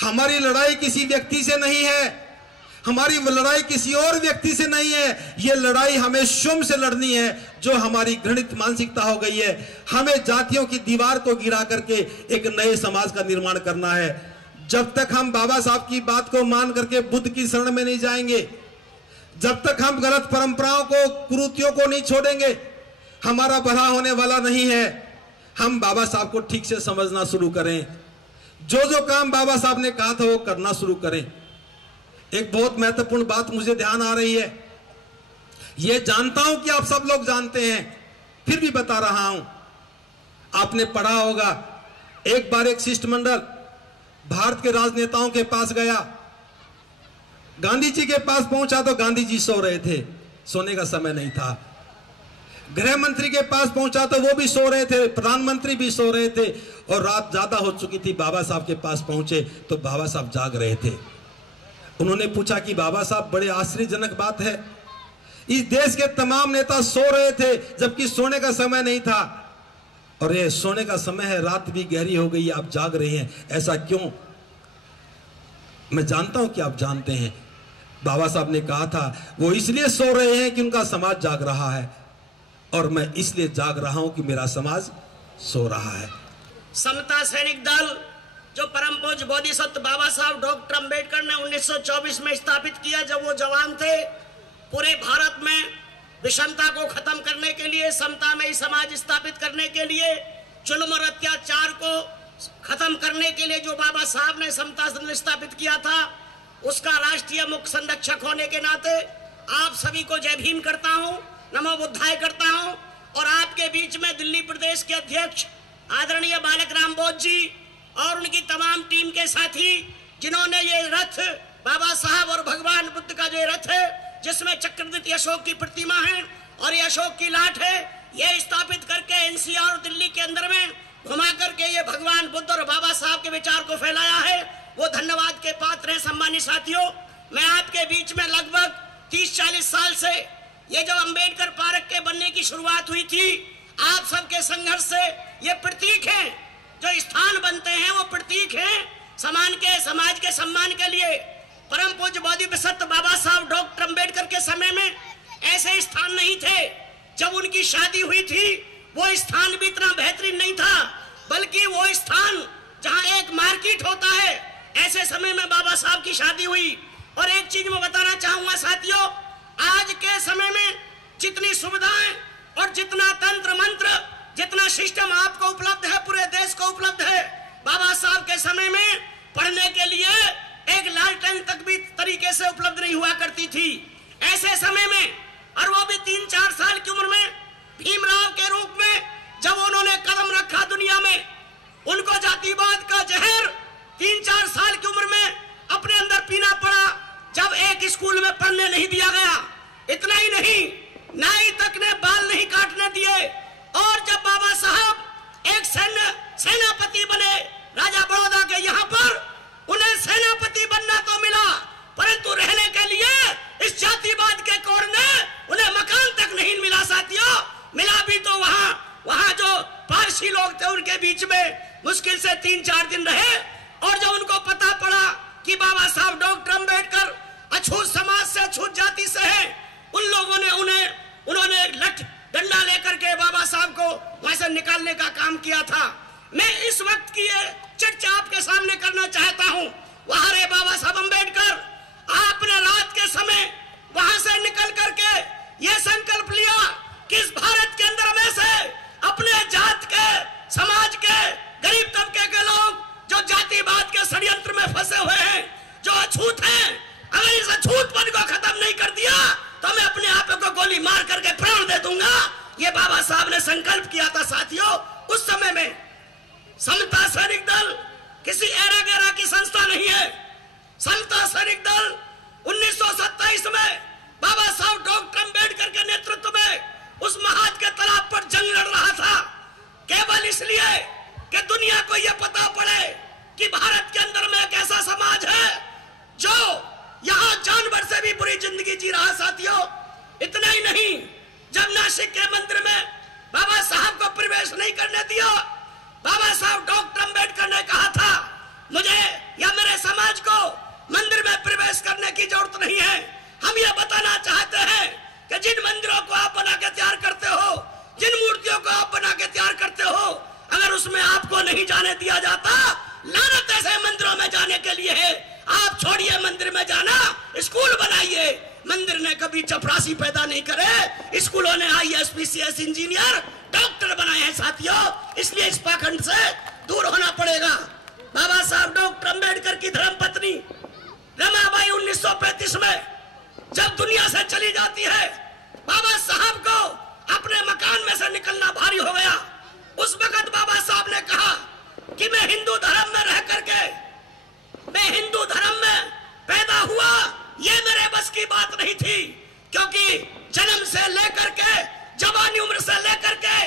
हमारी लड़ाई किसी व्यक्ति से नहीं है, हमारी लड़ाई किसी और व्यक्ति से नहीं है। ये लड़ाई हमें शुम से लड़नी है, जो हमारी घृणित मानसिकता हो गई है। हमें जातियों की दीवार को गिरा करके एक नए समाज का निर्माण करना है। जब तक हम बाबा साहब की बात को मान करके बुद्ध की शरण में नहीं जाएंगे, जब तक हम गलत परंपराओं को, कुरीतियों को नहीं छोड़ेंगे, हमारा भला होने वाला नहीं है। हम बाबा साहब को ठीक से समझना शुरू करें। जो जो काम बाबा साहब ने कहा था वो करना शुरू करें। एक बहुत महत्वपूर्ण बात मुझे ध्यान आ रही है, ये जानता हूं कि आप सब लोग जानते हैं, फिर भी बता रहा हूं। आपने पढ़ा होगा, एक बार एक शिष्टमंडल भारत के राजनेताओं के पास गया। गांधी जी के पास पहुंचा तो गांधी जी सो रहे थे, सोने का समय नहीं था। गृह मंत्री के पास पहुंचा तो वो भी सो रहे थे, प्रधानमंत्री भी सो रहे थे, और रात ज्यादा हो चुकी थी। बाबा साहब के पास पहुंचे तो बाबा साहब जाग रहे थे। उन्होंने पूछा कि बाबा साहब, बड़े आश्चर्यजनक बात है, इस देश के तमाम नेता सो रहे थे जबकि सोने का समय नहीं था, और ये सोने का समय है, रात भी गहरी हो गई, आप जाग रहे हैं, ऐसा क्यों? मैं जानता हूं कि आप जानते हैं। बाबा साहब ने कहा था वो इसलिए सो रहे हैं कि उनका समाज जाग रहा है, और मैं इसलिए जाग रहा हूं कि मेरा समाज सो रहा है। समता सैनिक दल जो परम पूज्य बोधिसत्व बाबा साहब डॉक्टर अंबेडकर ने 1924 में स्थापित किया, जब वो जवान थे, पूरे भारत में विषमता को खत्म करने के लिए, समतामयी समाज स्थापित करने के लिए, जुल्म और अत्याचार को खत्म करने के लिए जो बाबा साहब ने समता सदन स्थापित किया था, उसका राष्ट्रीय मुख्य संरक्षक होने के नाते आप सभी को जय भीम करता हूं, नमो बुद्धाय करता हूं। और आपके बीच में दिल्ली प्रदेश के अध्यक्ष आदरणीय बालक राम बोस जी और उनकी तमाम टीम के साथी, जिन्होंने ये रथ बाबा साहब और भगवान बुद्ध का जो रथ है, जिसमें चक्रवर्ती अशोक की प्रतिमा है और ये अशोक की लाट है, ये स्थापित करके एनसीआर और दिल्ली के अंदर में घुमा करके ये भगवान बुद्ध और बाबा साहब के विचार को फैलाया है, वो धन्यवाद के पात्र हैं। सम्मानित साथियों, मैं आपके बीच में लगभग 30-40 साल से, ये जब अंबेडकर पार्क के बनने की शुरुआत हुई थी, आप सबके संघर्ष से ये प्रतीक है, जो स्थान बनते हैं वो प्रतीक है समाज के सम्मान के लिए। परम पूज्य बोधिसत्व बाबा साहब डॉक्टर अंबेडकर के समय में ऐसे स्थान नहीं थे। जब उनकी शादी हुई थी वो स्थान भी इतना बेहतरीन नहीं था, बल्कि वो स्थान जहां एक मार्केट होता है, ऐसे समय में बाबा साहब की शादी हुई। और एक चीज मैं बताना चाहूंगा साथियों, आज के समय में जितनी सुविधाएं और जितना तंत्र मंत्र, जितना सिस्टम आपको उपलब्ध है, पूरे देश को उपलब्ध है, समय में पढ़ने के लिए एक लालटेन तक भी तरीके से उपलब्ध नहीं हुआ करती थी। ऐसे समय में, और वो भी 3-4 साल की उम्र में, भीमराव के रूप में जब उन्होंने कदम रखा दुनिया में, उनको जातिवाद का जहर 3-4 साल की उम्र में अपने अंदर पीना पड़ा। जब एक स्कूल में पढ़ने नहीं दिया गया, इतना ही नहीं, नाई तक ने बाल नहीं काटने दिए। और जब बाबा साहब एक सेनापति बने राजा बड़ौदा के, यहाँ पर उन्हें सेनापति बनना तो मिला, परंतु रहने के लिए इस जातिवाद के कोर ने उन्हें मकान तक नहीं मिला साथियों। मिला भी तो वहां जो पारसी लोग थे उनके बीच में मुश्किल से 3-4 दिन रहे। और जब उनको पता पड़ा कि बाबा साहब डॉक्टर अंबेडकर अछूत समाज से, अछूत जाति से हैं, उन लोगों ने उन्होंने एक लठ डंडा लेकर के बाबा साहब को वहां से निकालने का काम किया था। मैं इस वक्त की ये चर्चा आपके सामने करना चाहता हूं। वहां रे बाबा साहब अंबेडकर, आपने रात के समय वहां से निकल करके ये संकल्प लिया कि इस भारत के अंदर में से अपने जात के, समाज के, गरीब तबके के लोग जो जातिवाद के षड्यंत्र में फंसे हुए हैं, जो अछूत हैं, अगर इस अछूतपन को खत्म नहीं कर दिया तो मैं अपने आप को गोली मार करके प्राण दे दूंगा। ये बाबा साहब ने संकल्प किया था साथियों। उस समय में समता सैनिक दल किसी एरा गैरा की संस्था नहीं है। समता सैनिक दल 1927 में बाबा साहब डॉक्टर अंबेडकर के नेतृत्व में उस महाद के तालाब पर जंग लड़ रहा था, केवल इसलिए कि दुनिया को यह पता पड़े कि भारत के अंदर में एक ऐसा समाज है जो यहाँ जानवर से भी बुरी जिंदगी जी रहा साथियों। इतना ही नहीं, जब नासिक के मंदिर में बाबा साहब को प्रवेश नहीं करने दिया, बाबा साहब डॉक्टर अंबेडकर ने कहा था, मुझे या मेरे समाज को मंदिर में प्रवेश करने की जरूरत नहीं है। हम यह बताना चाहते हैं कि जिन मंदिरों को आप बना के तैयार करते हो, जिन मूर्तियों को आप बना के तैयार करते हो, अगर उसमें आपको नहीं जाने दिया जाता, लानत ऐसे मंदिरों में जाने के लिए है। आप छोड़िए मंदिर में जाना, स्कूल बनाइए। मंदिर ने कभी चपरासी पैदा नहीं करे, स्कूलों ने IAS, PCS, इंजीनियर, डॉक्टर बनाए हैं साथियों। इसलिए इस पाखंड से दूर होना पड़ेगा। बाबा साहब डॉक्टर अंबेडकर की धर्मपत्नी रमाबाई 1935 में जब दुनिया से चली जाती है, बाबा साहब को अपने मकान में से निकलना भारी हो गया। उस वक्त बाबा साहब ने कहा कि मैं हिंदू धर्म में रह करके, मैं हिंदू धर्म में पैदा हुआ, ये मेरे बस की बात नहीं थी। क्योंकि जन्म से लेकर के, जवानी उम्र से लेकर के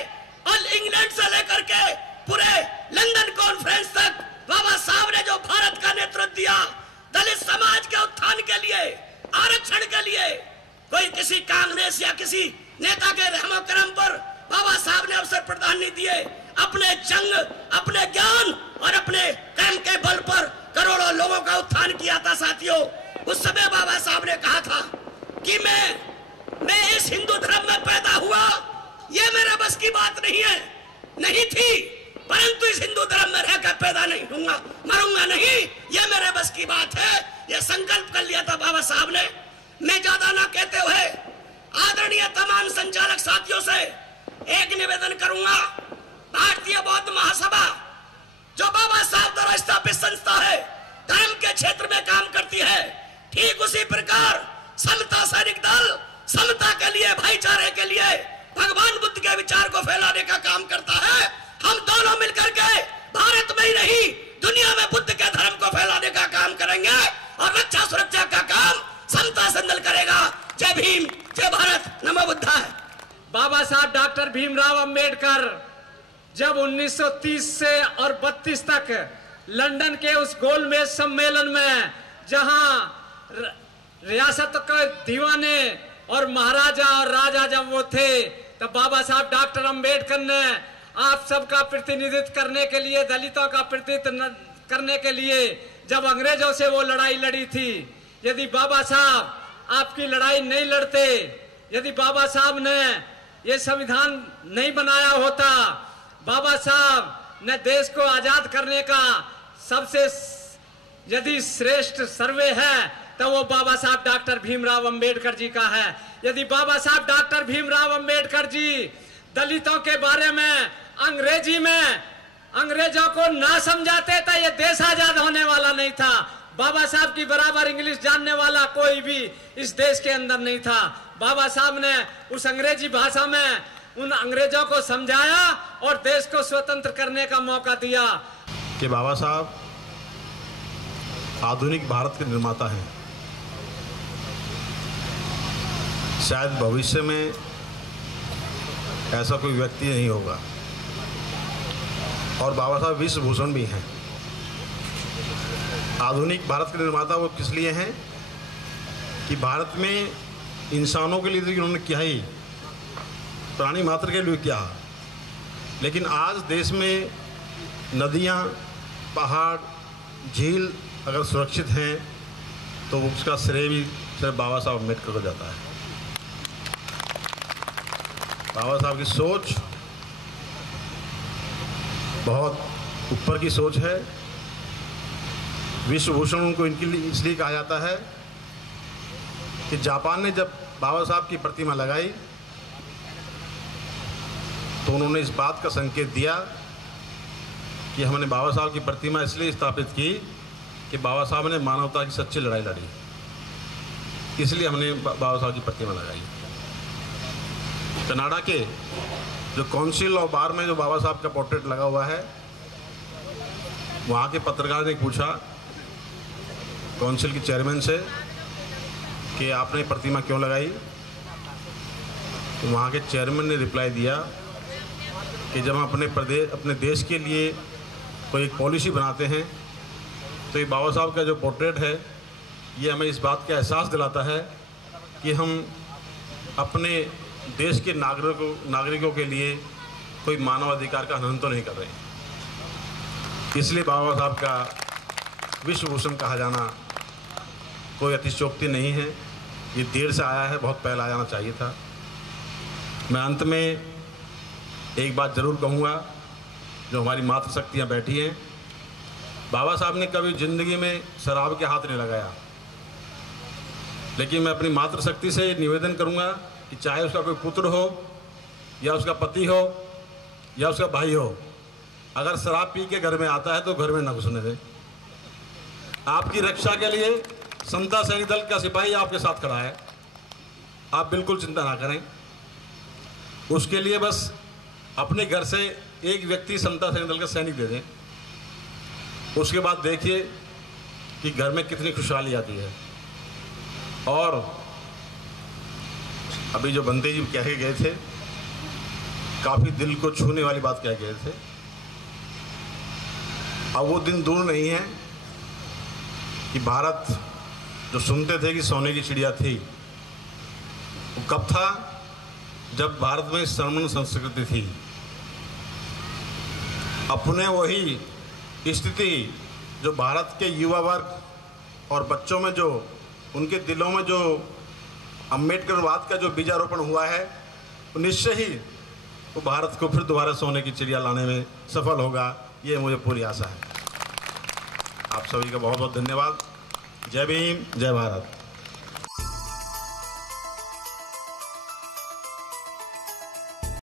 और इंग्लैंड से लेकर के पूरे लंदन कॉन्फ्रेंस तक बाबा साहब ने जो भारत का नेतृत्व दिया, दलित समाज के उत्थान के लिए, आरक्षण के लिए, कोई किसी कांग्रेस या किसी नेता के रहमो करम पर बाबा साहब ने अवसर प्रदान नहीं दिए। अपने जंग, अपने ज्ञान और अपने कर्म के बल पर करोड़ों लोगों का उत्थान किया था साथियों। उस समय बाबा साहब ने कहा था कि मैं इस हिंदू धर्म में पैदा हुआ, ये मेरे बस की बात नहीं थी, परंतु इस हिंदू धर्म में रहकर पैदा नहीं होऊंगा, मरूंगा नहीं, ये मेरे बस की बात है। ये संकल्प कर लिया था बाबा साहब ने। मैं ज्यादा ना कहते हुए आदरणीय तमाम संचालक साथियों से एक निवेदन करूंगा। भारतीय बौद्ध महासभा जो बाबा साहब द्वारा स्थापित संस्था है, धर्म के क्षेत्र में काम करती है, ठीक उसी प्रकार समता सैनिक दल समता के लिए, भाईचारे के लिए, भगवान बुद्ध के विचार को फैलाने का काम करता है। हम दोनों मिलकर के भारत में ही नहीं, दुनिया में बुद्ध के धर्म को फैलाने का काम करेंगे और रक्षा सुरक्षा का काम समता सैनिक दल करेगा। जय भीम, जय भारत, नमो बुद्धाय। बाबा साहब डॉक्टर भीमराव अंबेडकर जब 1930 से और 32 तक लंदन के उस गोलमेज सम्मेलन में, जहां रियासत के दीवाने और महाराजा और राजा जब वो थे, तब बाबा साहब डॉक्टर अंबेडकर ने आप सबका प्रतिनिधित्व करने के लिए, दलितों का प्रतिनिधित्व करने के लिए जब अंग्रेजों से वो लड़ाई लड़ी थी, यदि बाबा साहब आपकी लड़ाई नहीं लड़ते, यदि बाबा साहब ने ये संविधान नहीं बनाया होता, बाबा साहब ने देश को आजाद करने का सबसे यदि श्रेष्ठ सर्वे है तो वो बाबा साहब डॉक्टर भीमराव अंबेडकर जी का है। यदि बाबा साहब डॉक्टर भीमराव अंबेडकर जी दलितों के बारे में अंग्रेजी में अंग्रेजों को ना समझाते तो ये देश आजाद होने वाला नहीं था। बाबा साहब की बराबर इंग्लिश जानने वाला कोई भी इस देश के अंदर नहीं था। बाबा साहब ने उस अंग्रेजी भाषा में उन अंग्रेजों को समझाया और देश को स्वतंत्र करने का मौका दिया। कि बाबा साहब आधुनिक भारत के निर्माता हैं। शायद भविष्य में ऐसा कोई व्यक्ति नहीं होगा। और बाबा साहब विश्व भूषण भी हैं। आधुनिक भारत के निर्माता वो किस लिए हैं कि भारत में इंसानों के लिए तो उन्होंने किया ही, प्राणी मात्र के लिए किया, लेकिन आज देश में नदियाँ, पहाड़, झील अगर सुरक्षित हैं तो उसका श्रेय भी सिर्फ बाबा साहब अम्बेडकर को जाता है। बाबा साहब की सोच बहुत ऊपर की सोच है। विश्व भूषण उनको इनके लिए इसलिए कहा जाता है कि जापान ने जब बाबा साहब की प्रतिमा लगाई तो उन्होंने इस बात का संकेत दिया कि हमने बाबा साहब की प्रतिमा इसलिए स्थापित की कि बाबा साहब ने मानवता की सच्ची लड़ाई लड़ी, इसलिए हमने बाबा साहब की प्रतिमा लगाई। कनाडा के जो काउंसिल ऑफ बार में जो बाबा साहब का पोर्ट्रेट लगा हुआ है, वहाँ के पत्रकार ने पूछा काउंसिल के चेयरमैन से कि आपने प्रतिमा क्यों लगाई, तो वहाँ के चेयरमैन ने रिप्लाई दिया कि जब हम अपने देश के लिए कोई एक पॉलिसी बनाते हैं तो ये बाबा साहब का जो पोर्ट्रेट है ये हमें इस बात का एहसास दिलाता है कि हम अपने देश के नागरिकों के लिए कोई मानवाधिकार का हनन तो नहीं कर रहे। इसलिए बाबा साहब का विश्व भूषण कहा जाना कोई अतिशयोक्ति नहीं है। ये देर से आया है, बहुत पहले आ जाना चाहिए था। मैं अंत में एक बात ज़रूर कहूँगा, जो हमारी मातृशक्तियाँ बैठी हैं, बाबा साहब ने कभी ज़िंदगी में शराब के हाथ नहीं लगाया, लेकिन मैं अपनी मातृशक्ति से निवेदन करूँगा कि चाहे उसका कोई पुत्र हो या उसका पति हो या उसका भाई हो, अगर शराब पी के घर में आता है तो घर में न घुसने दें। आपकी रक्षा के लिए समता सैनिक दल का सिपाही आपके साथ खड़ा है, आप बिल्कुल चिंता ना करें। उसके लिए बस अपने घर से एक व्यक्ति समता सैनिक दल का सैनिक दे दें, उसके बाद देखिए कि घर में कितनी खुशहाली आती है। और अभी जो बंदे जी कह के गए थे, काफ़ी दिल को छूने वाली बात कह गए थे। अब वो दिन दूर नहीं है कि भारत जो सुनते थे कि सोने की चिड़िया थी, वो कब था? जब भारत में श्रमण संस्कृति थी। अपने वही स्थिति जो भारत के युवा वर्ग और बच्चों में जो उनके दिलों में जो अम्बेडकरवाद का जो बीजारोपण हुआ है, तो निश्चय ही वो भारत को फिर दोबारा सोने की चिड़िया लाने में सफल होगा, ये मुझे पूरी आशा है। आप सभी का बहुत बहुत धन्यवाद। जय भीम, जय भारत।